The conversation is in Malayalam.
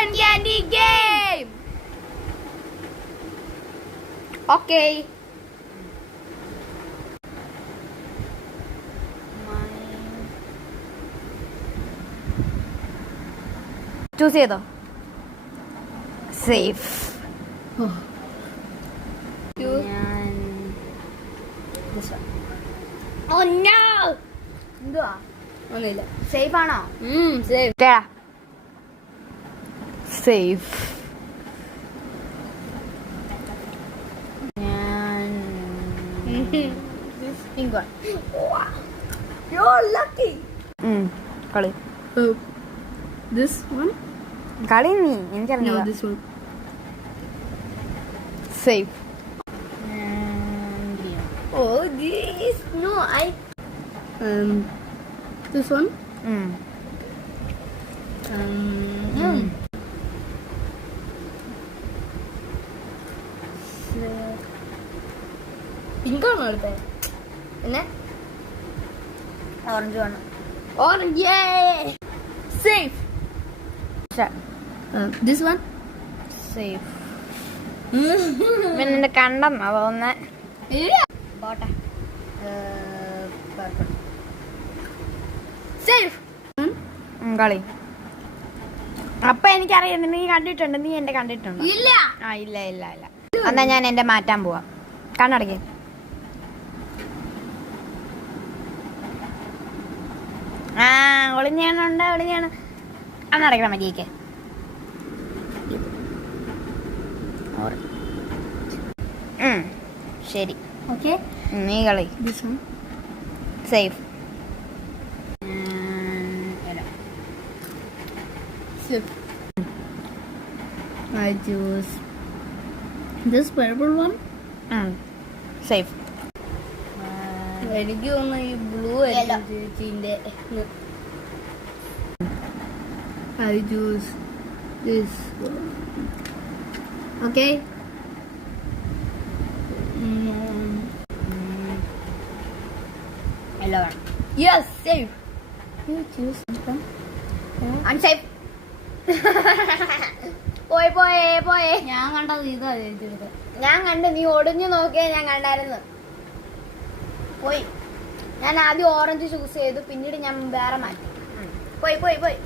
Cotton candy game. Okay. Choose ചെയ്തോ. Safe. This one. Oh no. എന്തുവാ? ഒന്നുമില്ല. Safe ആണോ? Safe. Safe. This pink one. Wow. You're lucky. കളി. This one? കളി നീ No, എനിക്കറിഞ്ഞൂടാ. this one. Safe. And green. Oh, this. No, this one. Pink ആണോ എടുത്തേ? പിന്നെ ഓറഞ്ച് വേണം. orange. Yay! Safe. This one. Safe. പിന്നെ എന്റെ കണ്ടെന്നാ തോന്നുന്നേ. പോട്ടെ. Purple. Safe. കളി. അപ്പൊ എനിക്കറിയാം നീ കണ്ടിട്ടുണ്ട്, നീ എന്റെ കണ്ടിട്ടുണ്ട്. ഇല്ല. ഇല്ല ഇല്ല ഇല്ല. എന്നാ ഞാൻ എന്റെ മാറ്റാൻ പോവാം. കണ്ണടക്കേ. ഒളിഞ്ഞാണുണ്ട്, ഒളിഞ്ഞാണ്. കണ്ണടക്കണം മതിയേക്ക്. ശരി. Okay. നീ കളി. This one. Safe. Safe. I choose this purple one. Safe. എനിക്ക് തോന്നുന്നു ഈ ബ്ലൂ ചേച്ചിന്റെ. I choose this one. Okay. എല്ലാം വേണം. Yes, safe. You choose something. Unsafe. പോയി പോയേ പോയേ. ഞാൻ കണ്ടത് ഇതാ ചേച്ചി. ഞാൻ കണ്ട്, നീ ഒടിഞ്ഞു നോക്കിയാ ഞാൻ കണ്ടായിരുന്നു. പോയി. ഞാൻ ആദ്യം ഓറഞ്ച് ചൂസ് ചെയ്തു, പിന്നീട് ഞാൻ വേറെ മാറ്റി. പോയി പോയി പോയി.